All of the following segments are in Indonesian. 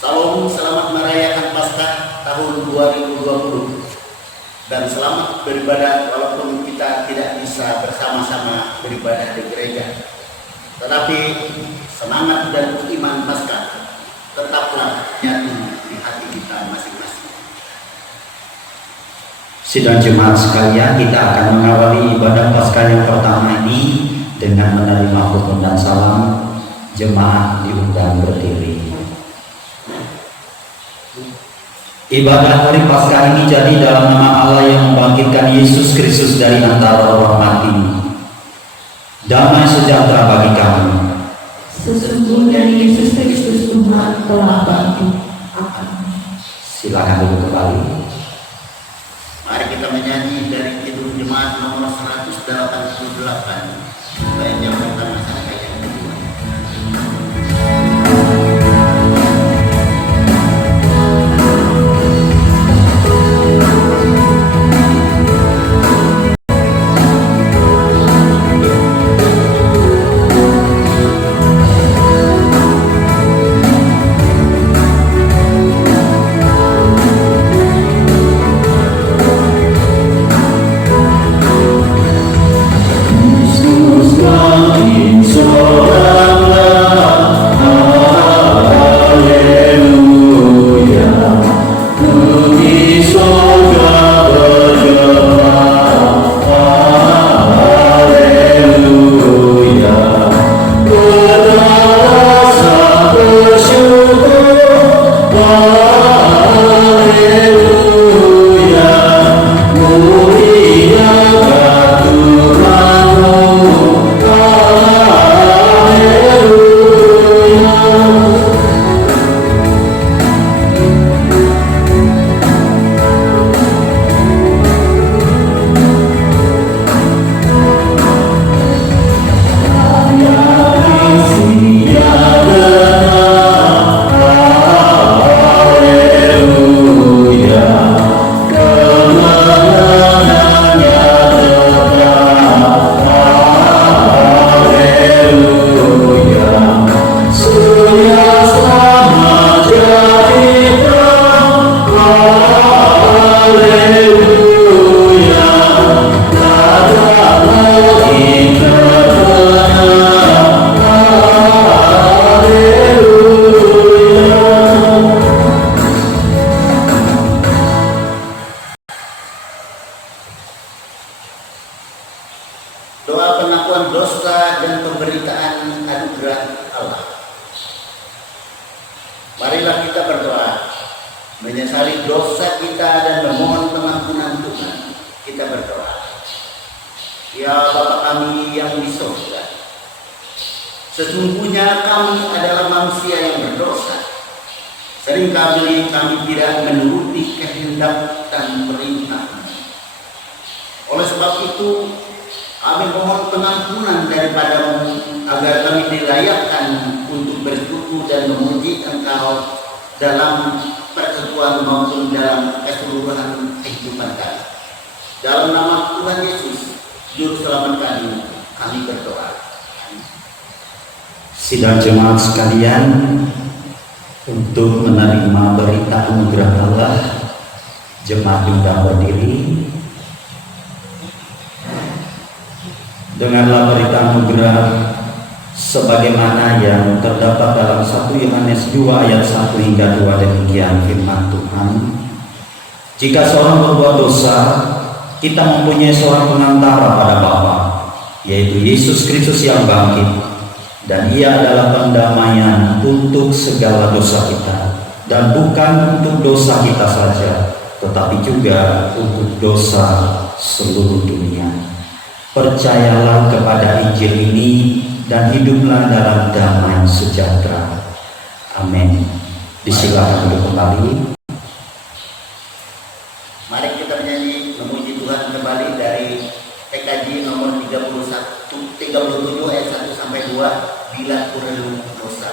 Salam, selamat merayakan Paskah tahun 2020 dan selamat beribadah walaupun kita tidak bisa bersama-sama beribadah di gereja. Tetapi semangat dan iman Paskah tetaplah nyata di hati kita masing-masing. Sidang jemaat sekalian, kita akan mengawali ibadah Paskah yang pertama ini dengan menerima hukum dan salam. Jemaat diundang berdiri. Ibadah hari Paskah ini jadi dalam nama Allah yang membangkitkan Yesus Kristus dari antara orang mati. Damai sejahtera bagi kamu. Sesungguhnya Yesus Kristus Tuhan telah bangkit. Silakan duduk kembali. Mari kita menyanyi dari Kidung Jemaat nomor 188. Baik yang pertama sampai yang kedua. Doa pengakuan dosa dan pemberitaan anugerah Allah. Marilah kita berdoa, menyesali dosa kita dan memohon pengampunan Tuhan. Kita berdoa. Ya Bapa kami yang di surga, sesungguhnya kami adalah manusia yang berdosa. Seringkali kami tidak menuruti kehendak dan perintah. Oleh sebab itu, kami mohon pengampunan daripada-Mu agar kami dilayakkan untuk bersyukur dan memuji Engkau dalam persekutuan maupun dalam keseluruhan kehidupan kami. Dalam nama Tuhan Yesus, Juru Selamat kami berdoa. Sidang jemaat sekalian, untuk menerima berita anugerah Allah, jemaat diundang berdiri. Dengarlah berita anugerah sebagaimana yang terdapat dalam 1 Yohanes 2 ayat 1 hingga 2. Demikian firman Tuhan. Jika seorang berbuat dosa, kita mempunyai seorang pengantara pada Bapa, yaitu Yesus Kristus yang bangkit, dan Ia adalah pendamaian untuk segala dosa kita, dan bukan untuk dosa kita saja, tetapi juga untuk dosa seluruh dunia. Percayalah kepada Injil ini dan hiduplah dalam damai sejahtera. Amin. Disilakan duduk kembali. Mari kita menyanyi memuji Tuhan kembali dari PKJ nomor 37 ayat 1 sampai 2, bila ku relung dosa.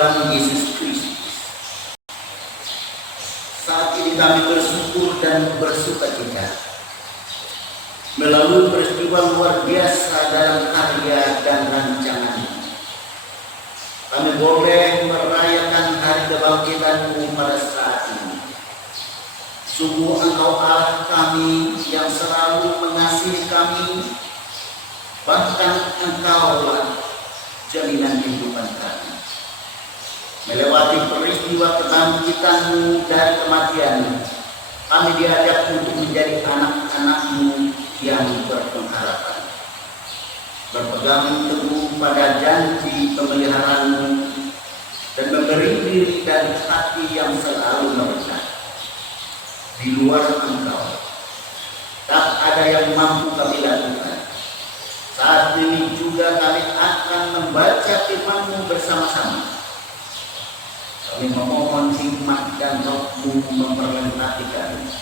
dalam Yesus Kristus. Saat ini kami bersyukur dan bersukacita melalui peristiwa luar biasa dalam karya dan rancangan. Kami boleh merayakan hari kebangkitan-Mu pada saat ini. Sungguh Engkau Allah kami yang selalu mengasihi kami, bahkan Engkaulah jaminan kehidupan kami. Melewati peristiwa kebangkitan-Mu dari kematian, kami diajak untuk menjadi anak-anak-Mu yang berpengharapan, berpegang teguh pada janji pemeliharaan-Mu, dan memberi diri dan hati yang selalu merendah. Di luar Engkau tak ada yang mampu kami lakukan. Saat ini juga kami akan membaca firman-Mu bersama-sama. Kami memohon hikmat dan Roh-Mu memperlengkapi kami.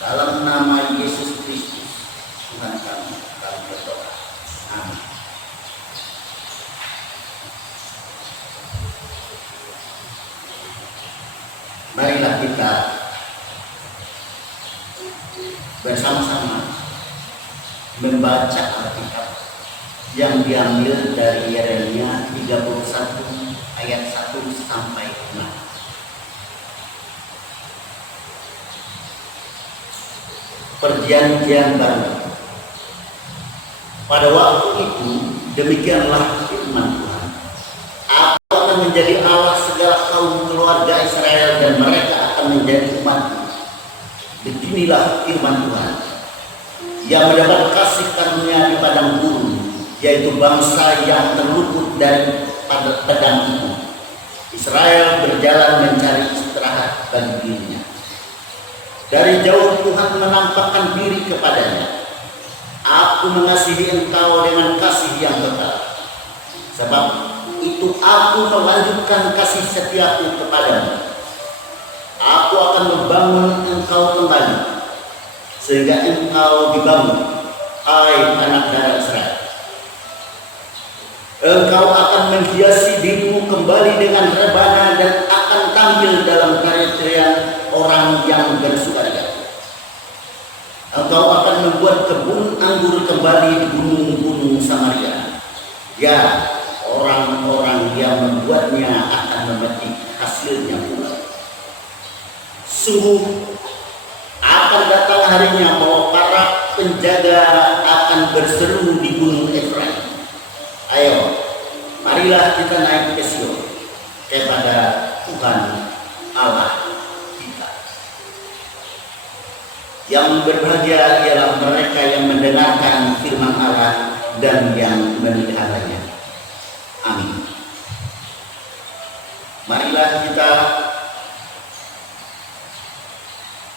Dalam nama Yesus Kristus Tuhan kami berdoa. Amin. Marilah kita bersama-sama membaca Alkitab yang diambil dari Yeremia 31 ayat 1 sampai 6. Perjanjian baru. Pada waktu itu demikianlah firman Tuhan. Aku akan menjadi Allah segala kaum keluarga Israel dan mereka akan menjadi umat-Ku. Beginilah firman Tuhan yang mendapat kasih karunia di padang gurun, yaitu bangsa yang terluput dari pedang itu. Israel berjalan mencari istirahat bagi dirinya. Dari jauh Tuhan menampakkan diri kepadanya. Aku mengasihi engkau dengan kasih yang kekal. Sebab itu aku melanjutkan kasih setiaku kepadamu. Aku akan membangun engkau kembali, sehingga engkau dibangun, hai anak darah Israel. Engkau akan menghiasi dirimu kembali dengan rebana dan akan tampil dalam tarian orang yang bersukaria. Engkau akan membuat kebun anggur kembali di gunung-gunung Samaria. Ya, orang-orang yang membuatnya akan memetik hasilnya pula. Sungguh akan datang harinya bahwa para penjaga akan berseru di gunung Efraim. Ayo, marilah kita naik ke Sion, kepada Tuhan Allah kita. Yang berbahagia ialah mereka yang mendengarkan firman Allah dan yang memeliharanya. Amin. Marilah kita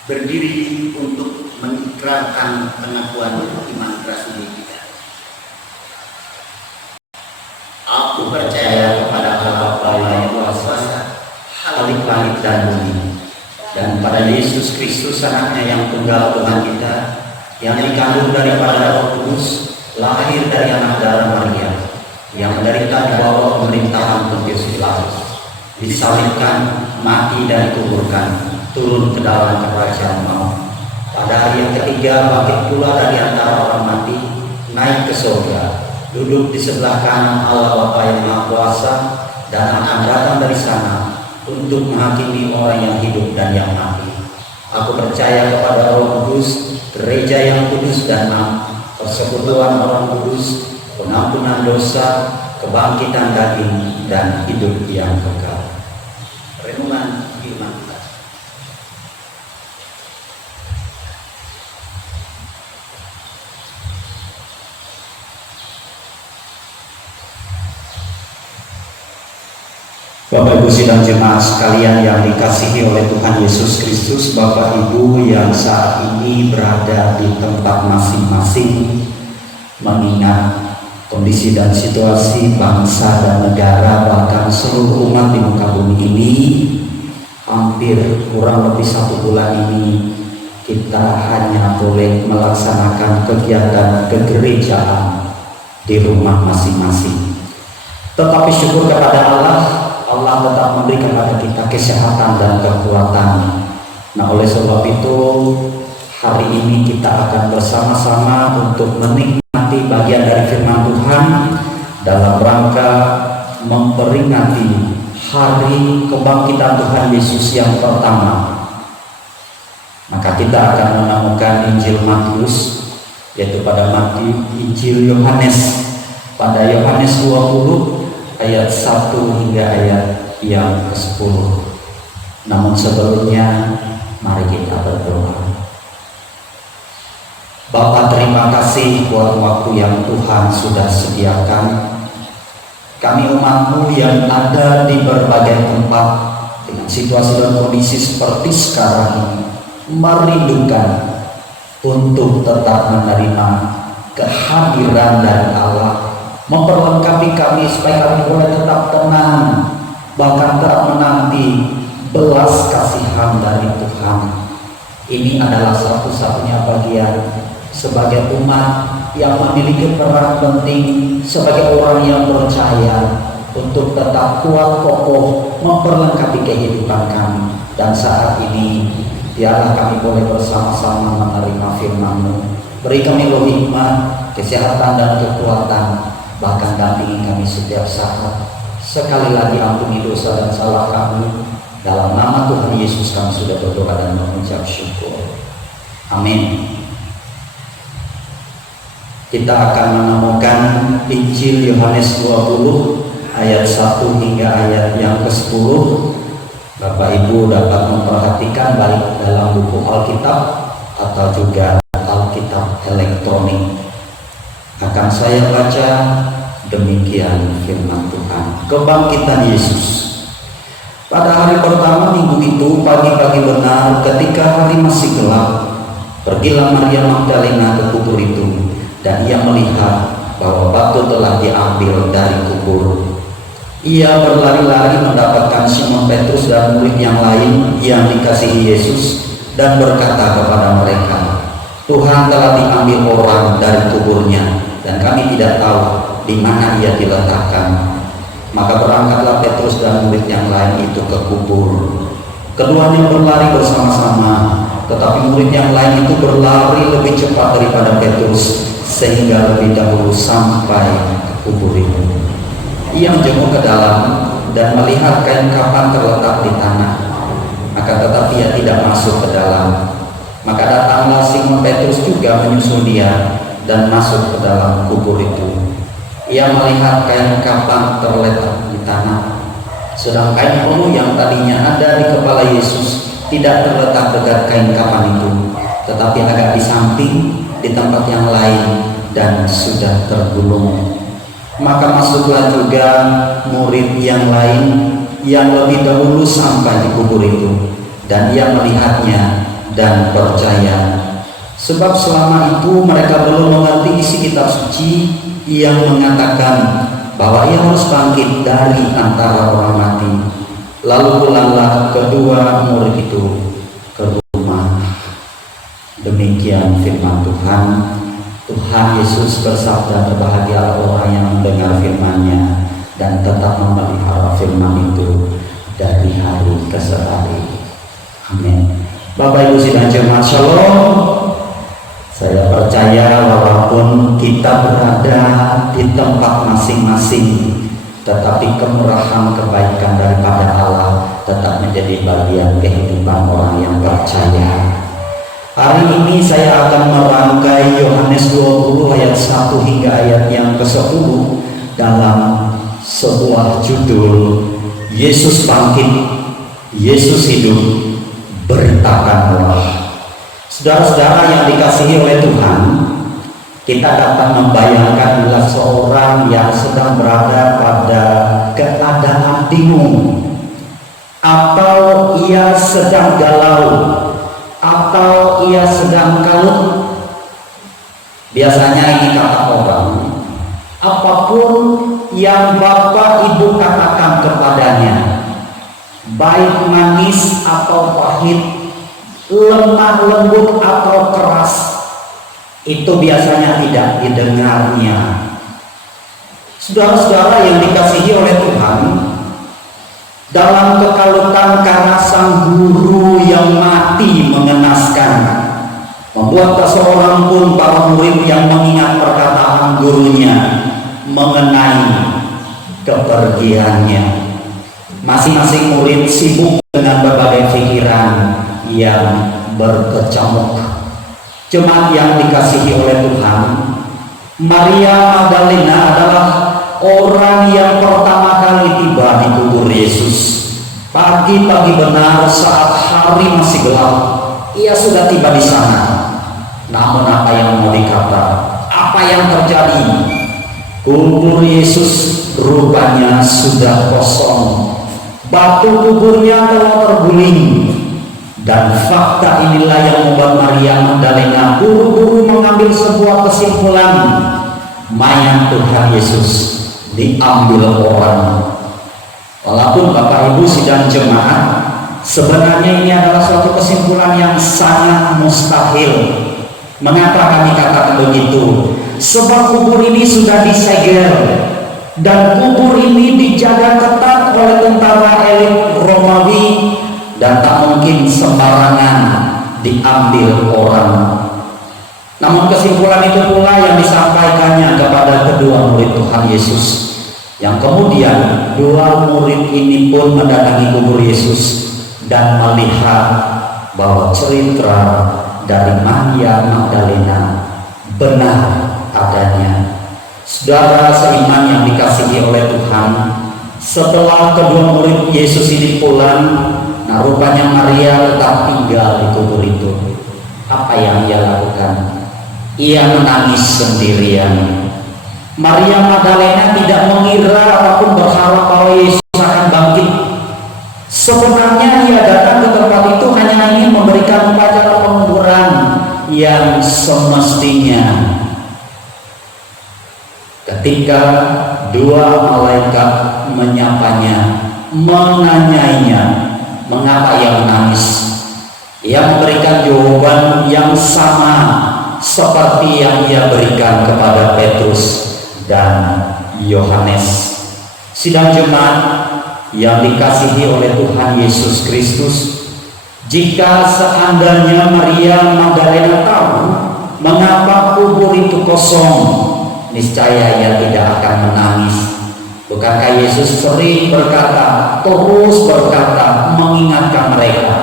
berdiri untuk mengikrarkan pengakuan iman rasuli kita. Aku percaya kepada Allah Bapa yang kuasa, Khalik langit dan bumi, dan pada Yesus Kristus anaknya yang tunggal Tuhan kita, yang dikandung daripada Roh Kudus, lahir dari anak darah Maria, yang menderita di bawah pemerintahan Pontius Pilatus, disalibkan, mati dan dikuburkan, turun ke dalam kerajaan maut. Pada hari yang ketiga bangkit pula dari antara orang mati, naik ke surga, duduk di sebelah kanan Allah Bapa yang Maha Kuasa, dan akan datang dari sana untuk menghakimi orang yang hidup dan yang mati. Aku percaya kepada Roh Kudus, gereja yang kudus dan persekutuan orang kudus, pengampunan dosa, kebangkitan daging, dan hidup yang kekal. Renungan firman Tuhan. Bapak Ibu sidang jemaat sekalian yang dikasihi oleh Tuhan Yesus Kristus, Bapak Ibu yang saat ini berada di tempat masing-masing, mengingat kondisi dan situasi bangsa dan negara, bahkan seluruh umat di muka bumi ini, hampir kurang lebih 1 bulan ini kita hanya boleh melaksanakan kegiatan kegerejaan di rumah masing-masing. Tetapi syukur kepada Allah memberikan kepada kita kesehatan dan kekuatan. Nah, oleh sebab itu hari ini kita akan bersama-sama untuk menikmati bagian dari firman Tuhan dalam rangka memperingati hari kebangkitan Tuhan Yesus yang pertama. Maka kita akan menemukan Injil Matius, yaitu pada Injil Yohanes, pada Yohanes 20 ayat 1 hingga ayat yang ke-10. Namun sebelumnya mari kita berdoa. Bapa, terima kasih buat waktu yang Tuhan sudah sediakan. Kami umat-Mu yang ada di berbagai tempat dengan situasi dan kondisi seperti sekarang ini merindukan untuk tetap menerima kehadiran dari Allah, memperlengkapi kami supaya kami boleh tetap tenang, bahkan tetap menanti belas kasihan dari Tuhan. Ini adalah satu-satunya bagian sebagai umat yang memiliki peran penting sebagai orang yang percaya untuk tetap kuat kokoh memperlengkapi kehidupan kami. Dan saat ini biarlah kami boleh bersama-sama menerima firman-Mu. Beri kami roh hikmat, kesehatan dan kekuatan, bahkan dampingi kami setiap saat. Sekali lagi ampuni dosa dan salah kami. Dalam nama Tuhan Yesus kami sudah berdoa dan mengucap syukur. Amin. Kita akan menemukan Injil Yohanes 20 ayat 1 hingga ayat yang ke-10. Bapak Ibu dapat memperhatikan baik dalam buku Alkitab atau juga Alkitab elektronik. Akan saya baca demikian firman Tuhan. Kebangkitan Yesus. Pada hari pertama minggu itu, pagi-pagi benar, ketika hari masih gelap, pergilah Maria Magdalena ke kubur itu, dan ia melihat bahwa batu telah diambil dari kubur. Ia berlari-lari mendapatkan Simon Petrus dan murid yang lain yang dikasihi Yesus dan berkata kepada mereka, Tuhan telah diambil orang dari kuburnya dan kami tidak tahu di mana ia diletakkan. Maka berangkatlah Petrus dan murid yang lain itu ke kubur. Keduanya berlari bersama-sama, tetapi murid yang lain itu berlari lebih cepat daripada Petrus sehingga lebih dahulu sampai ke kubur itu. Ia menjenguk ke dalam dan melihat kain kafan terletak di tanah, maka tetapi ia tidak masuk ke dalam. Maka datanglah Simon Petrus juga menyusul dia dan masuk ke dalam kubur itu. Ia melihat kain kafan terletak di tanah, sedang kain peluh yang tadinya ada di kepala Yesus tidak terletak dekat kain kafan itu, tetapi agak di samping di tempat yang lain dan sudah tergulung. Maka masuklah juga murid yang lain yang lebih dahulu sampai di kubur itu, dan ia melihatnya dan percaya. Sebab selama itu mereka belum mengerti isi kitab suci yang mengatakan bahwa ia harus bangkit dari antara orang mati. Lalu pulanglah kedua murid itu ke rumah. Demikian firman Tuhan. Tuhan Yesus bersabda, berbahagialah orang yang mendengar firman-Nya dan tetap memelihara firman itu dari hari ke hari. Amin. Bapak Ibu sidang jemaat Shalom. Saya percaya walaupun kita berada di tempat masing-masing, tetapi kemurahan kebaikan daripada Allah tetap menjadi bagian kehidupan orang yang percaya. Hari ini saya akan merangkai Yohanes 20 ayat 1 hingga ayat yang ke-10 dalam sebuah judul Yesus bangkit, Yesus hidup, beritakanlah. Saudara-saudara yang dikasihi oleh Tuhan, kita dapat membayangkan bila seorang yang sedang berada pada keadaan bingung, atau ia sedang galau, atau ia sedang kalut. Biasanya ini kata orang, apapun yang Bapak Ibu katakan kepadanya, baik manis atau pahit, lemah lembut atau keras, itu biasanya tidak didengarnya. Saudara-saudara yang dikasihi oleh Tuhan, dalam kekalutan karena sang guru yang mati mengenaskan, membuat tak seorang pun para murid yang mengingat perkataan gurunya mengenai kepergiannya. Masing-masing murid sibuk dengan berbagai pikiran yang berkecamuk. Jemaat yang dikasihi oleh Tuhan, Maria Magdalena adalah orang yang pertama kali tiba di kubur Yesus. Pagi-pagi benar saat hari masih gelap, ia sudah tiba di sana. Namun apa yang mau dikata? Apa yang terjadi? Kubur Yesus rupanya sudah kosong. Batu kuburnya telah terguling. Dan fakta inilah yang membuat Maria Magdalena buru-buru mengambil sebuah kesimpulan. Mayat Tuhan Yesus diambil orang. Walaupun Bapak Ibu sidang jemaat, sebenarnya ini adalah suatu kesimpulan yang sangat mustahil. Mengapa kami katakan begitu? Sebab kubur ini sudah disegel, dan kubur ini dijaga ketat oleh tentara elit Romawi, dan tak mungkin sembarangan diambil orang. Namun kesimpulan itu pula yang disampaikannya kepada kedua murid Tuhan Yesus, yang kemudian dua murid ini pun mendatangi kubur Yesus dan melihat bahwa cerita dari Maria Magdalena benar adanya. Saudara seiman yang dikasihi oleh Tuhan, setelah kedua murid Yesus ini pulang, nah rupanya Maria tetap tinggal di kubur itu. Apa yang ia lakukan? Ia menangis sendirian. Maria Magdalena tidak mengira ataupun berharap bahwa Yesus akan bangkit. Sebenarnya ia datang ke tempat itu hanya ingin memberikan upacara penguburan yang semestinya. Ketika dua malaikat menyapanya, menanyainya mengapa ia menangis, ia memberikan jawaban yang sama seperti yang ia berikan kepada Petrus dan Yohanes. Sidang jemaat yang dikasihi oleh Tuhan Yesus Kristus, jika seandainya Maria Magdalena tahu mengapa kubur itu kosong, niscaya ia tidak akan menangis. Bukankah Yesus sering berkata, terus berkata, mengingatkan mereka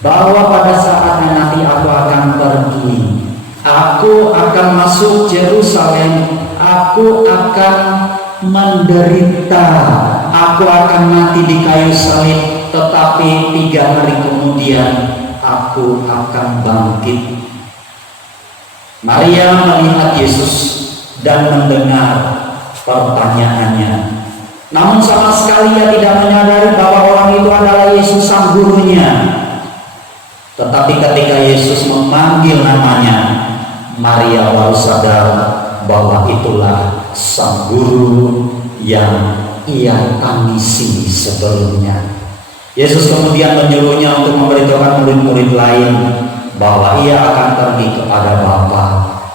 bahwa pada saatnya nanti aku akan pergi, aku akan masuk Yerusalem, aku akan menderita, aku akan mati di kayu salib, tetapi 3 hari kemudian aku akan bangkit. Maria melihat Yesus dan mendengar pertanyaannya, namun sama sekali ia tidak menyadari bahwa orang itu adalah Yesus sang gurunya. Tetapi ketika Yesus memanggil namanya, Maria baru sadar bahwa itulah sang guru yang ia tangisi sebelumnya. Yesus kemudian menyuruhnya untuk memberitahukan murid-murid lain bahwa ia akan pergi kepada Bapa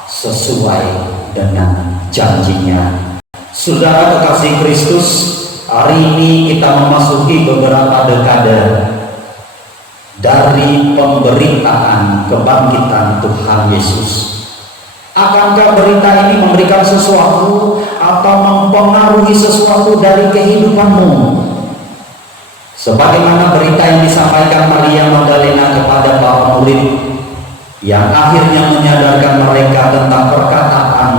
sesuai dengan janjinya. Saudara kekasih Kristus, hari ini kita memasuki beberapa dekade dari pemberitaan kebangkitan Tuhan Yesus. Akankah berita ini memberikan sesuatu atau mempengaruhi sesuatu dari kehidupanmu? Sebagaimana berita yang disampaikan Maria Magdalena kepada para murid, yang akhirnya menyadarkan mereka tentang perkataan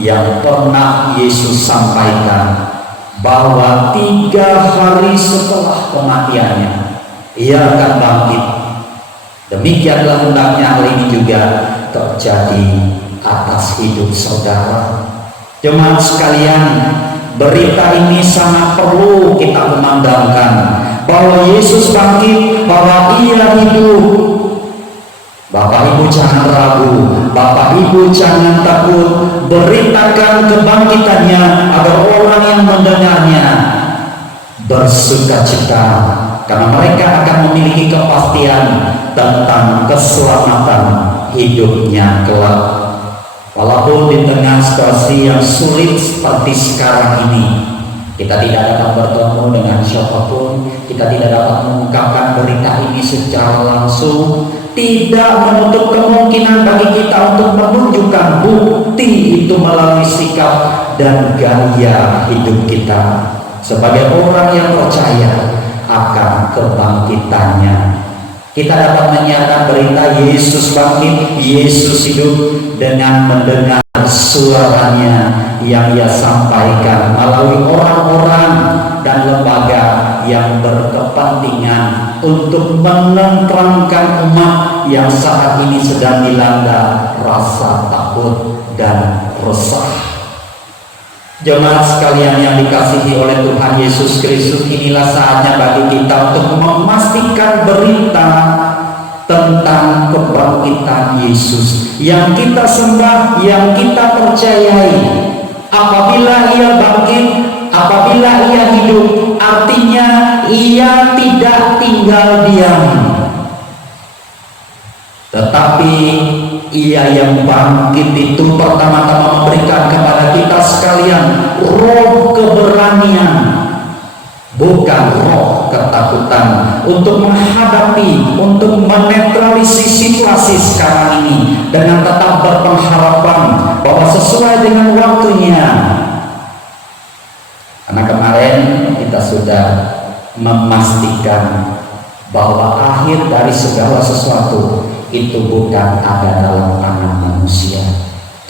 yang pernah Yesus sampaikan, bahwa 3 hari setelah kematiannya ia akan bangkit. Demikianlah hendaknya hal ini juga terjadi atas hidup saudara. Jemaat sekalian, berita ini sangat perlu kita kumandangkan, bahwa Yesus bangkit, bahwa ia hidup. Bapak Ibu jangan ragu, Bapak Ibu jangan takut, beritakan kebangkitannya agar orang yang mendengarnya bersukacita, karena mereka akan memiliki kepastian tentang keselamatan hidupnya kelak. Walaupun di tengah situasi yang sulit seperti sekarang ini, Kita tidak dapat bertemu dengan siapapun, kita tidak dapat mengungkapkan berita ini secara langsung, tidak menutup kemungkinan bagi kita untuk menunjukkan bukti itu melalui sikap dan gaya hidup kita sebagai orang yang percaya akan kebangkitannya. Kita dapat menyiarkan berita Yesus bangkit, Yesus hidup dengan mendengar suaranya yang Ia sampaikan melalui orang-orang dan lembaga yang berkepentingan untuk menenteramkan umat yang saat ini sedang dilanda rasa takut dan resah. Jemaat sekalian yang dikasihi oleh Tuhan Yesus Kristus, inilah saatnya bagi kita untuk memastikan berita tentang kebangkitan Yesus yang kita sembah, yang kita percayai. Apabila Ia bangkit, apabila Ia hidup, artinya Ia tidak tinggal diam, tetapi Ia yang bangkit itu pertama-tama memberikan kepada kita sekalian roh keberanian, bukan roh ketakutan, untuk menghadapi, untuk menetralisir situasi sekarang ini dengan tetap berpengharapan bahwa sesuai dengan waktunya. Karena kemarin kita sudah memastikan bahwa akhir dari segala sesuatu itu bukan ada dalam tangan manusia,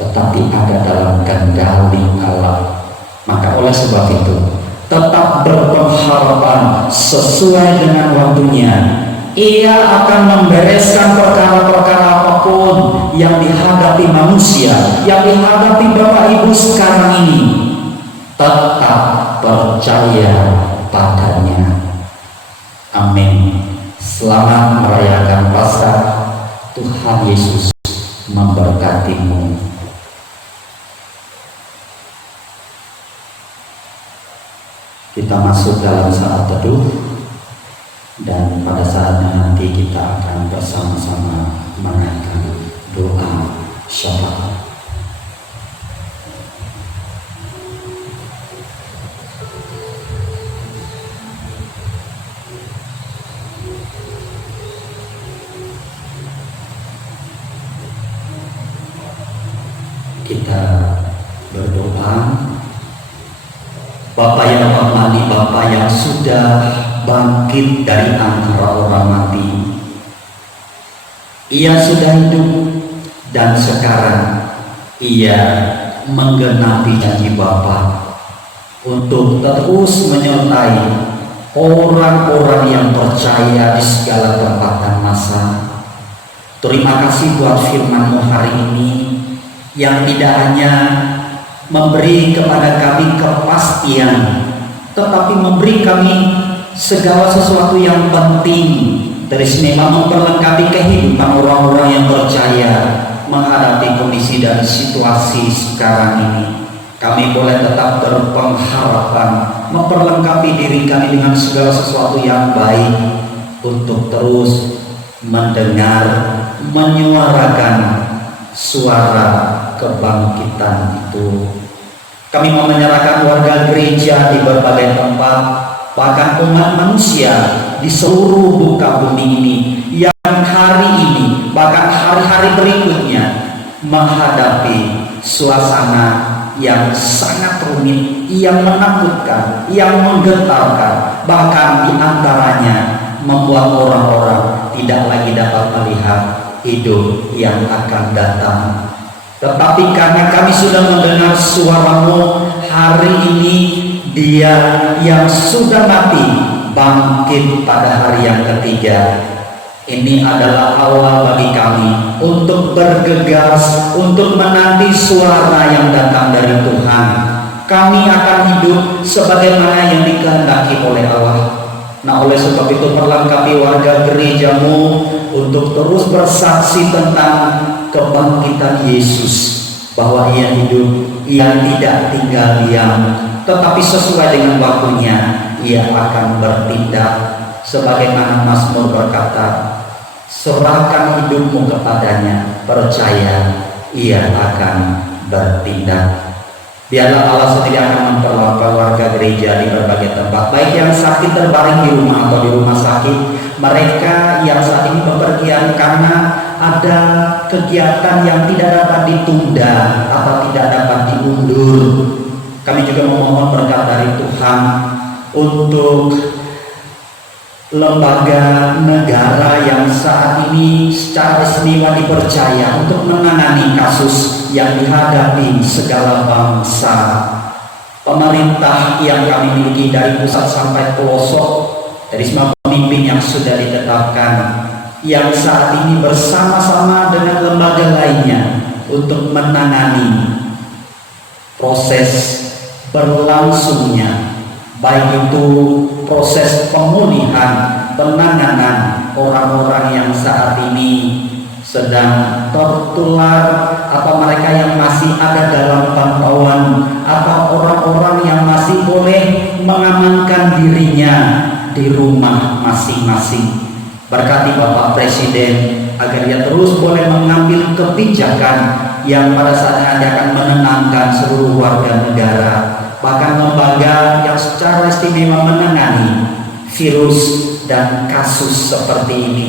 tetapi ada dalam kendali Allah. Maka oleh sebab itu tetap berpengharapan sesuai dengan waktunya. Ia akan membereskan perkara-perkara apapun yang dihadapi manusia, yang dihadapi Bapak Ibu sekarang ini. Tetap percaya padanya. Amin. Selamat merayakan Paskah. Tuhan Yesus memberkatimu. Kita masuk dalam saat teduh, dan pada saatnya nanti kita akan bersama-sama menaikkan doa syafaat. Kita berdoa. Bapa yang rahmani, Bapa yang sudah bangkit dari antara orang mati, Ia sudah hidup dan sekarang Ia menggenapi janji Bapa untuk terus menyertai orang-orang yang percaya di segala tempat dan masa. Terima kasih buat firman-Mu hari ini yang tidak hanya memberi kepada kami kepastian, tetapi memberi kami segala sesuatu yang penting, memang memperlengkapi kehidupan orang-orang yang percaya menghadapi kondisi dan situasi sekarang ini. Kami boleh tetap berpengharapan, memperlengkapi diri kami dengan segala sesuatu yang baik untuk terus mendengar, menyuarakan suara kebangkitan itu. Kami mau menyerahkan warga gereja di berbagai tempat, bahkan umat manusia di seluruh muka bumi ini yang hari ini, bahkan hari-hari berikutnya menghadapi suasana yang sangat rumit, yang menakutkan, yang menggetarkan, bahkan diantaranya membuat orang-orang tidak lagi dapat melihat hidup yang akan datang. Tetapi karena kami sudah mendengar suara-Mu hari ini, Dia yang sudah mati bangkit pada hari yang ketiga. Ini adalah awal bagi kami untuk bergegas, untuk menanti suara yang datang dari Tuhan. Kami akan hidup sebagaimana yang dikehendaki oleh Allah. Nah, oleh sebab itu perlengkapi warga gereja-Mu untuk terus bersaksi tentang kebangkitan Yesus, bahwa Ia hidup, Ia tidak tinggal diam, tetapi sesuai dengan waktunya Ia akan bertindak. Sebagaimana Mazmur berkata, serahkan hidupmu kepadanya, percaya Ia akan bertindak. Biarlah Allah sendiri akan memperlakukan warga gereja di berbagai tempat, baik yang sakit terbaring di rumah atau di rumah sakit, mereka yang saat ini bepergian karena ada kegiatan yang tidak dapat ditunda atau tidak dapat diundur. Kami juga memohon berkat dari Tuhan untuk lembaga negara yang saat ini secara istimewa dipercaya untuk menangani kasus yang dihadapi segala bangsa. Pemerintah yang kami miliki dari pusat sampai pelosok, dari semua pemimpin yang sudah ditetapkan, yang saat ini bersama-sama dengan lembaga lainnya untuk menangani proses berlangsungnya, baik itu proses pemulihan, penanganan orang-orang yang saat ini sedang tertular, atau mereka yang masih ada dalam pantauan, atau orang-orang yang masih boleh mengamankan dirinya di rumah masing-masing. Berkati Bapak Presiden agar dia terus boleh mengambil kebijakan yang pada saatnya dia akan menenangkan seluruh warga negara, bahkan lembaga yang secara istimewa menangani virus dan kasus seperti ini,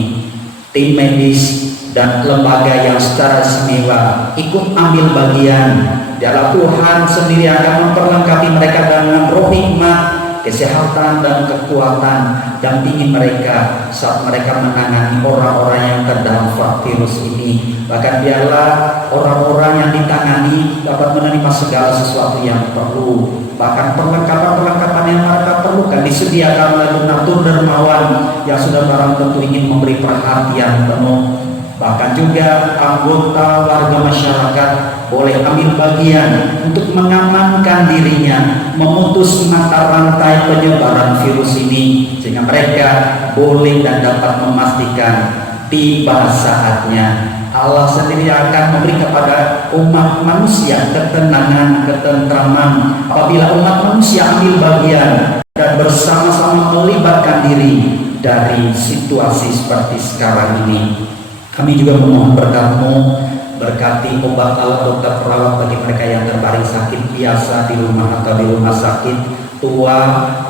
tim medis dan lembaga yang secara istimewa ikut ambil bagian. Dalam Tuhan sendiri akan memperlengkapi mereka dengan roh hikmat, kesehatan dan kekuatan dampingi mereka saat mereka menangani orang-orang yang terdampak virus ini. Bahkan biarlah orang-orang yang ditangani dapat menerima segala sesuatu yang perlu, bahkan perlengkapan-perlengkapan yang mereka perlukan disediakan oleh donatur dermawan yang sudah barang tentu ingin memberi perhatian penuh. Bahkan juga anggota warga masyarakat boleh ambil bagian untuk mengamankan dirinya, memutus mata rantai penyebaran virus ini, sehingga mereka boleh dan dapat memastikan tiba saatnya Allah sendiri akan memberi kepada umat manusia ketenangan, ketentraman apabila umat manusia ambil bagian dan bersama-sama melibatkan diri dari situasi seperti sekarang ini. Kami juga memohon berkat-Mu, berkati obat alat dokter perawat bagi mereka yang terbaring sakit biasa di rumah atau di rumah sakit, tua,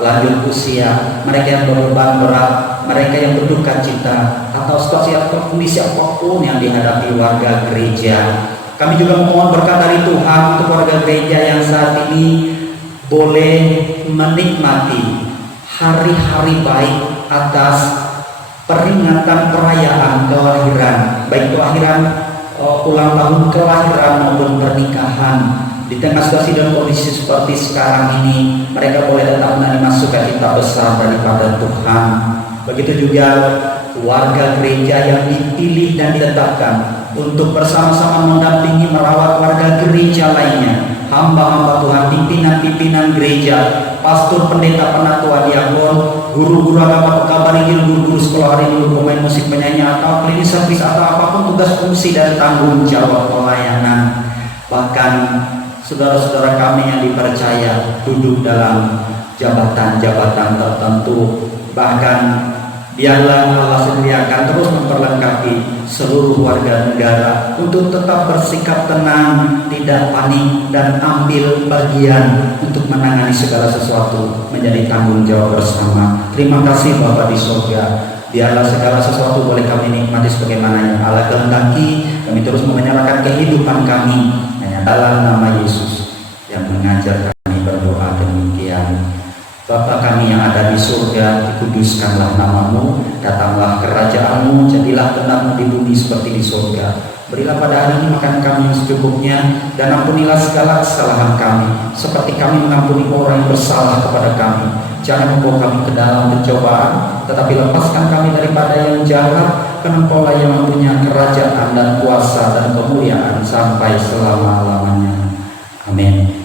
lanjut usia, mereka yang berbeban berat, mereka yang berduka cita, atau situasi atau kondisi apapun yang dihadapi warga gereja. Kami juga memohon berkat dari Tuhan untuk warga gereja yang saat ini boleh menikmati hari-hari baik atas peringatan perayaan kelahiran, baik kelahiran ulang tahun kelahiran maupun pernikahan. Di tengah situasi dan kondisi seperti sekarang ini, mereka boleh tetap menerima sukacita besar daripada Tuhan. Begitu juga warga gereja yang dipilih dan ditetapkan untuk bersama-sama mendampingi merawat warga gereja lainnya, hamba-hamba Tuhan, pimpinan-pimpinan gereja, pastor, pendeta, penatua, diakon, guru-guru agama, pekabar Injil, guru-guru sekolah hari, guru pemain musik, penyanyi, atau klinis servis, atau apapun tugas fungsi dan tanggung jawab pelayanan. Bahkan saudara-saudara kami yang dipercaya duduk dalam jabatan-jabatan tertentu, bahkan biarlah Allah sendiri akan terus memperlengkapi seluruh warga negara untuk tetap bersikap tenang, tidak panik, dan ambil bagian untuk menangani segala sesuatu menjadi tanggung jawab bersama. Terima kasih Bapa di surga. Biarlah segala sesuatu boleh kami nikmati sebagaimana yang Allah kehendaki. Kami terus menyerahkan kehidupan kami hanya dalam nama Yesus yang mengajar kami berdoa demikian. Bapa kami yang ada di surga, dikuduskanlah namamu, datanglah kerajaan-Mu, jadilah kehendak-Mu di bumi seperti di surga. Berilah pada hari ini makan kami yang secukupnya, dan ampunilah segala kesalahan kami, seperti kami mengampuni orang yang bersalah kepada kami. Jangan membawa kami ke dalam pencobaan, tetapi lepaskan kami daripada yang jahat, karena Engkau-lah yang mempunyai kerajaan dan kuasa dan kemuliaan sampai selama-lamanya. Amin.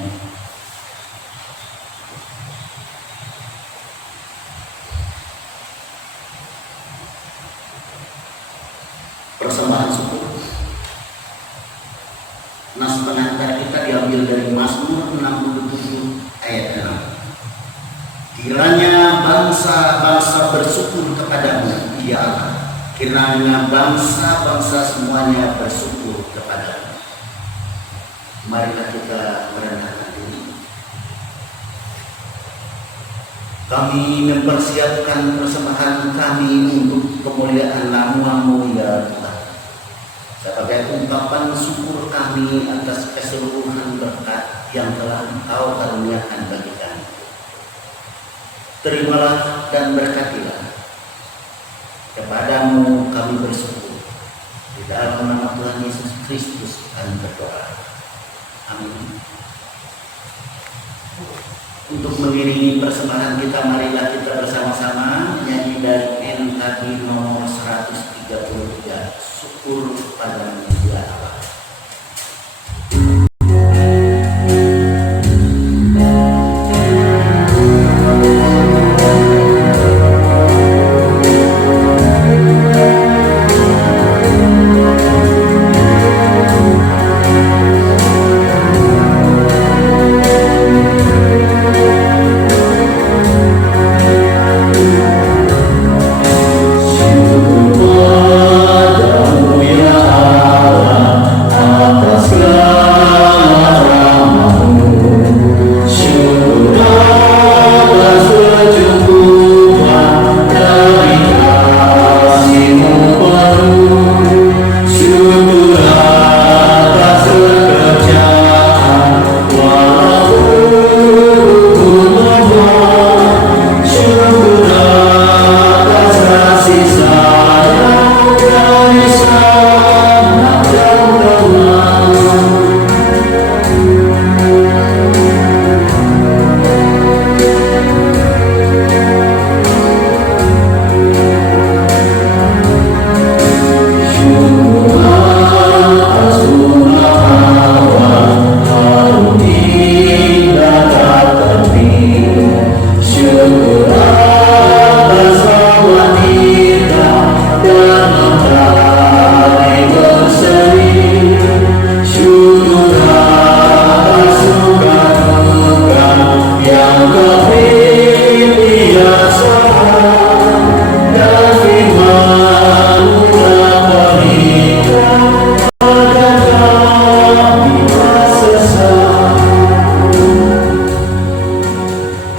Persembahan syukur. Nas pengantar kita diambil dari Mazmur 67 ayat 6. Kiranya bangsa-bangsa bersyukur kepadamu, ya Allah. Kiranya bangsa-bangsa semuanya bersyukur kepadamu. Marilah kita merendahkan diri. Kami mempersiapkan persembahan kami untuk kemuliaan nama-Mu ya Tuhan. Sebagai ungkapan syukur kami atas keseluruhan berkat yang telah Engkau karuniakan bagi kami. Terimalah dan berkatilah. Kepadamu kami bersyukur. Di dalam nama Tuhan Yesus Kristus kami berdoa. Amin. Untuk mengiringi persembahan kita, marilah kita bersama-sama menyanyi dari NKB nomor 133, Syukur Padamu ya Allah.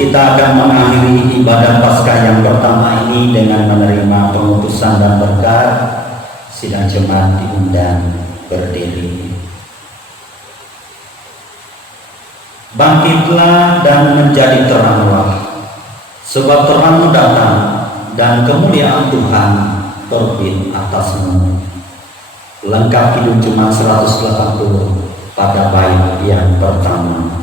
Kita akan mengakhiri ibadah Paskah yang pertama ini dengan menerima pengutusan dan berkat. Sidang jemaat diundang berdiri. Bangkitlah dan menjadi teranglah, sebab terangmu datang dan kemuliaan Tuhan terbit atasmu. Lengkap Kidung Jumat 180 pada bait yang pertama.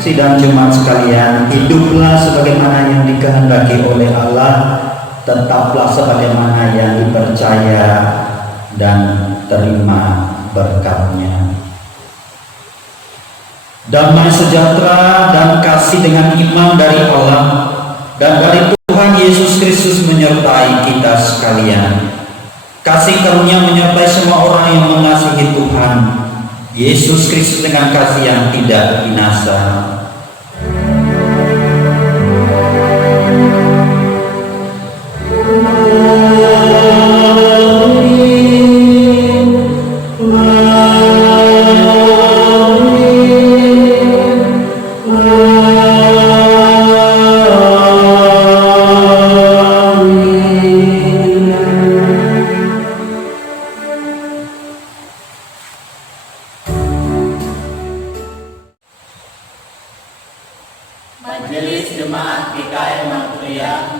Sidang jemaat sekalian, hiduplah sebagaimana yang dikehendaki oleh Allah, tetaplah sebagaimana yang dipercaya, dan terima berkat-Nya. Damai sejahtera dan kasih dengan iman dari Allah dan dari Tuhan Yesus Kristus menyertai kita sekalian. Kasih karunia menyertai semua orang yang mengasihi Tuhan Yesus Kristus dengan kasih yang tidak binasa. Majelis Jemaat GKM Mangkuria